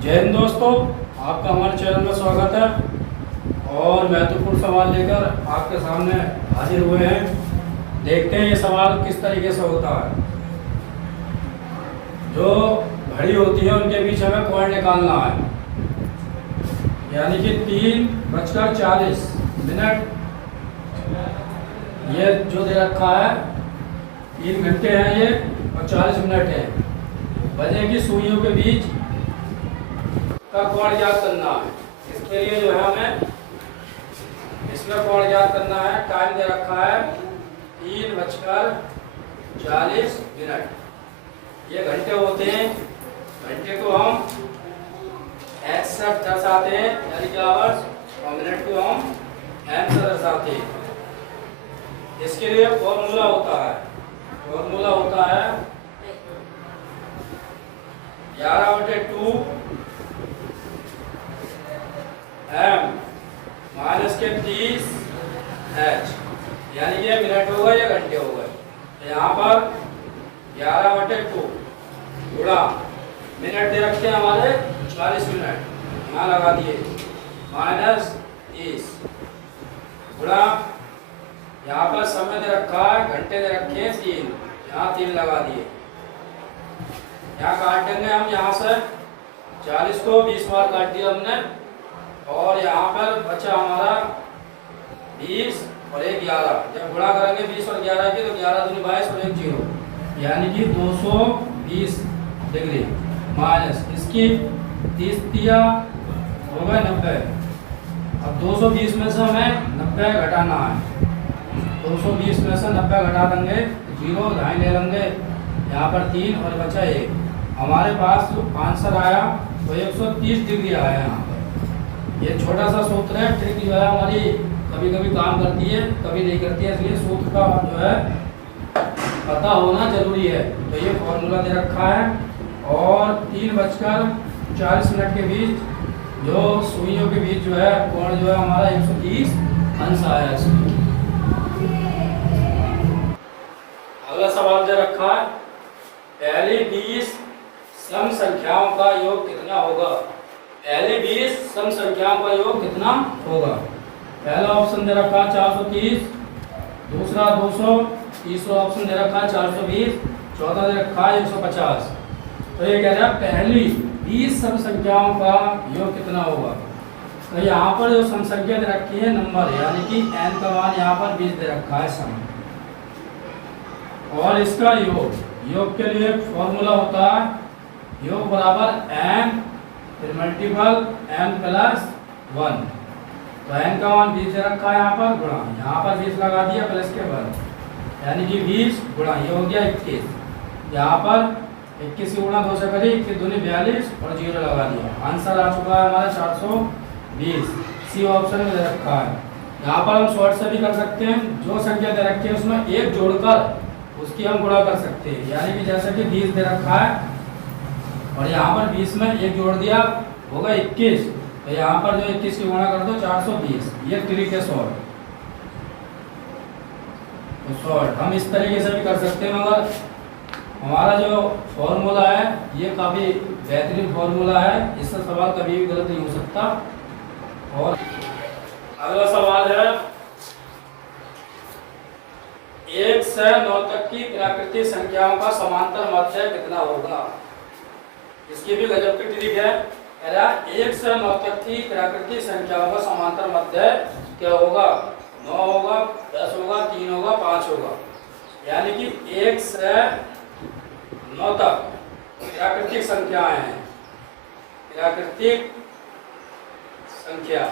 जय हिंद दोस्तों, आपका हमारे चैनल में स्वागत है और महत्वपूर्ण सवाल लेकर आपके सामने हाजिर हुए हैं। देखते हैं ये सवाल किस तरीके से होता है। जो घड़ी होती है उनके बीच हमें कोण निकालना है, यानी कि 3:40 ये जो दे रखा है 3 घंटे हैं ये और 40 मिनट है। बजे की सुइयों के बीच का कोण ज्ञात करना है। इसके लिए जो है हमें इसमें कोण ज्ञात करना है। टाइम दे रखा है 3:40। ये घंटे होते हैं। घंटे को हम एक्स से दर्शाते हैं यानी कि आवर्स, और मिनट को हम एम से दर्शाते हैं। इसके लिए फॉर्मूला होता है 11/2 एम माइनस के 30 एच, यानी ये मिनट हो गए या घंटे हो गए। यहाँ पर 11/2 गुणा मिनट दे रखे हैं हमारे 40 मिनट, यहाँ लगा दिए माइनस 30 गुणा यहाँ पर समय दे रखा है, घंटे दे रखे हैं 3, यहाँ 3 लगा दिए। यहाँ काट देंगे हम, यहाँ से 40 को 20 बार काट दिया हमने और यहाँ पर बचा हमारा 20 और 1 11। जब गुणा करेंगे 20 और 11 की तो 11 दूनी 22 और 1 0, यानी कि 220 डिग्री माइनस इसकी 30 दिया हो गए 90। अब 220 में से हमें 90 घटाना है। 220 में से 90 घटा देंगे, 0 ढाई ले लेंगे, यहाँ पर 3 और बचा 1। हमारे पास जो आंसर आया वो 130 डिग्री आया। यहाँ पर ये छोटा सा सूत्र है, ट्रिक जो है हमारी कभी कभी काम करती है कभी नहीं करती है, इसलिए सूत्र का जो है पता होना जरूरी है। तो ये फॉर्मूला दे रखा है और 3:40 के बीच जो सुइयों के बीच जो है कोण जो है हमारा 130 अंश आया इसमें। अगला सवाल दे रखा है, पहली 20 सम संख्याओं का योग कितना होगा। पहली 20 सम संख्याओं का योग कितना होगा। पहला ऑप्शन दे रखा है 430, दूसरा 200, तीसरा ऑप्शन दे रखा है 420, चौथा दे रखा है 150। तो ये कह रहा है पहली 20 सम संख्याओं का योग कितना होगा। तो यहाँ पर जो सम संख्या दे रखी है नंबर, यानी कि n का मान यहाँ पर 20 दे रखा है सम, और इसका योग के लिए फॉर्मूला होता है योग बराबर m फिर मल्टीपल m प्लस 1। तो n का मान 20 दे रखा है यहाँ पर, गुणा यहाँ पर 20 लगा दिया प्लस के बाद, यानी कि 20 गुणा ये हो गया 21। यहाँ पर 21 की गुणा 2 से करी, 21 दूनी 42 और 0 लगा दिया। आंसर आ चुका है हमारा 420। सी ऑप्शन में दे रखा है। यहाँ पर हम शॉर्ट से भी कर सकते हैं, जो संख्या दे रखी है उसमें एक जोड़कर उसकी हम गुणा कर सकते हैं, यानी कि जैसे कि 20 दे रखा है और यहाँ पर 20 में एक जोड़ दिया होगा 21, तो यहाँ पर जो 21 की गुणा कर दो 420। ये ट्रिक है शॉर्ट। तो शॉर्ट हम इस तरीके से भी कर सकते हैं, मगर हमारा जो फॉर्मूला है ये काफ़ी बेहतरीन फॉर्मूला है, इससे सवाल कभी भी गलत नहीं हो सकता। और अगला सवाल है 1 से 9 तक की प्राकृतिक संख्याओं का समांतर मध्य कितना होगा। इसकी भी गजब की ट्रिक है। 1 से 9 तक की प्राकृतिक संख्याओं का समांतर मध्य क्या होगा। 9 होगा, 10 होगा, 3 होगा, 5 होगा, यानी कि 1 से 9 तक प्राकृतिक संख्याएं हैं। प्राकृतिक संख्या,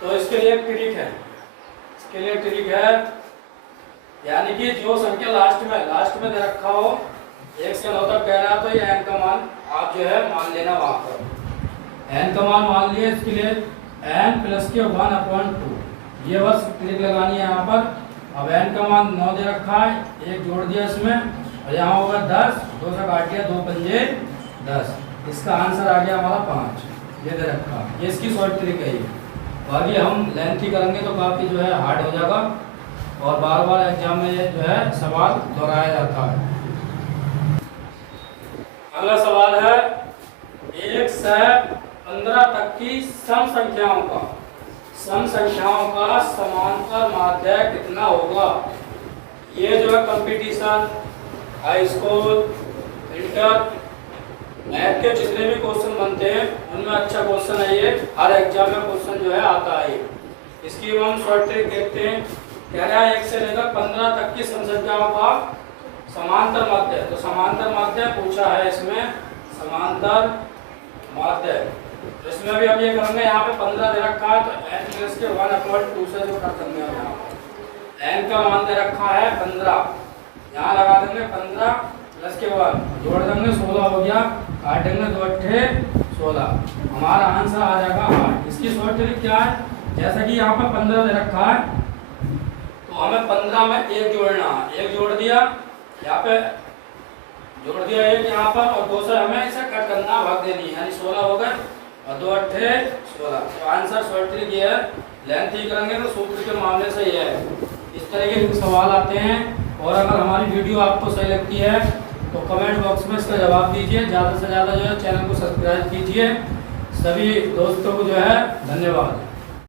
तो इसके लिए ट्रिक है। यानी कि जो संख्या लास्ट में दे रखा हो 1 से 9 तक कह रहा है, तो ये n का मान आप जो है मान लेना वहां पर। n का मान मान लिए, इसके लिए n प्लस के 1/2 ये बस ट्रिक लगानी है यहाँ पर। अब n का मान 9 दे रखा है, एक जोड़ दिया इसमें और यहाँ होगा 10, 2 से काट दिया, 2 पंजे 10। इसका आंसर आ गया हमारा 5, ये दे रखा। ये इसकी शॉर्ट ट्रिक है। बाकी हम लेंथी करेंगे तो काफ़ी जो है हार्ड हो जाएगा और बार बार एग्जाम में ये जो है सवाल दोहराया जाता है। अगला सवाल है से 15 तक की सम संख्याओं का समांतर माध्य कितना होगा। ये जो है competition, high school, inter, math के जितने भी क्वेश्चन बनते हैं उनमें अच्छा क्वेश्चन है ये, हर एग्जाम में क्वेश्चन जो है आता है। इसकी हम शॉर्ट ट्रिक देखते हैं। कह रहा है 1 से लेकर 15 तक की सम संख्याओं का समांतर माध्य। तो समांतर माध्य पूछा है इसमें, समांतर माध्य। तो इसमें भी हम ये करेंगे, यहाँ पे 15 दे रखा है तो n+1/2 से जो कर देंगे हम यहाँ n का मान दे रखा है 15, यहाँ लगा देंगे 15 प्लस के बाद जोड़ देंगे 16 हो गया, काटेंगे 2 अट्ठे 16, हमारा आंसर आ जाएगा 8। इसकी शॉर्ट ट्रिक क्या है, जैसा कि यहाँ पर 15 दे रखा है तो हमें 15 में 1 जोड़ना है, 1 जोड़ दिया, यहाँ पे जोड़ दिया 1 यहाँ पर, और 2 से हमें इसे कट करना, भाग देनी है, यानी 16 हो गए और 2 अट्ठे 16। तो आंसर शॉर्ट ट्रिक ये है। लेंथ ही करेंगे तो सूत्र के मामले से ये है। इस तरीके के सवाल आते हैं। और अगर हमारी वीडियो आपको सही लगती है तो कमेंट बॉक्स में इसका जवाब दीजिए। ज़्यादा से ज़्यादा जो है चैनल को सब्सक्राइब कीजिए। सभी दोस्तों को जो है धन्यवाद।